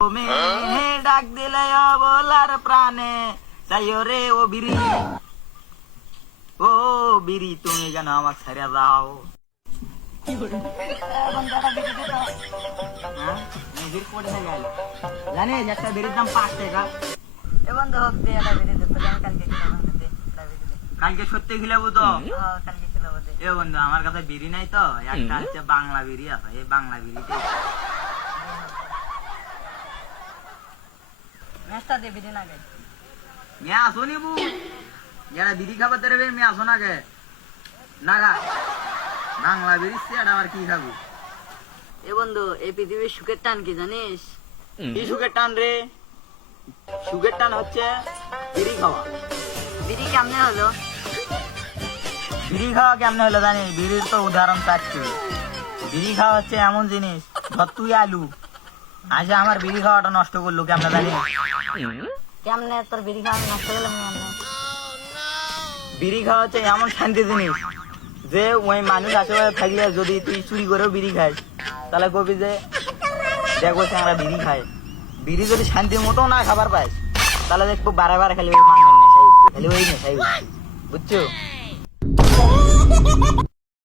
ডাক দিলে বলার প্রাণে চাইও রে ও বিড়ি, ও বিড়ি তুমি কেন আমাকে ছেড়ে দাও। জানিস একটা বিড়ির দাম 5 টাকা। এখন তো হোক দিয়ে এটা বেরিয়ে দিতে আমি কালকে খিলাবো কালকে সত্যি খিলাবো তো। কালকে খিলাবো দে। এ বন্ধু আমার কাছে বিড়ি নাই তো, একটা হচ্ছে বাংলা বিড়ি আছে, এই বাংলা বিড়িতে মেসটা দে বিড়ি না গে মেয়ে আসো নি বু, যারা বিড়ি খাবার দেবে মেয়ে আসো না গে না গা, বাংলা বিড়ি সেটা আবার কি খাবো। এ বন্ধু এই পৃথিবীর সুখের টান কি জানিস? কি সুখের টান রে? সুখের টান হচ্ছে বিড়ি খাওয়া। বিড়ি কেমনে হলো? বিড়ি খাওয়া কেমনে হলো জানিস? বিড়ির তো উদাহরণ চাচ্ছি। বিড়ি খাওয়া হচ্ছে এমন জিনিস, ধর তুই আলু আজ আমার বিড়ি খাওয়াটা নষ্ট করলো কেমনে জানিস? কেমনে তোর বিড়ি খাওয়া নষ্ট হলো কেমনে? বিড়ি খাওয়া হচ্ছে এমন শান্তি জিনিস যে ওই মানুষ আশেপাশে থাকলে যদি তুই চুরি করেও বিড়ি খাস তাহলে কবি যে দেখবো আমরা বিড়ি খাই। বিড়ি যদি শান্তির মতো না খাবার পাস তাহলে দেখবো বারে বারে খালি ওই মাংস নেশাই, খালি ওই নেশাই, বুঝছো?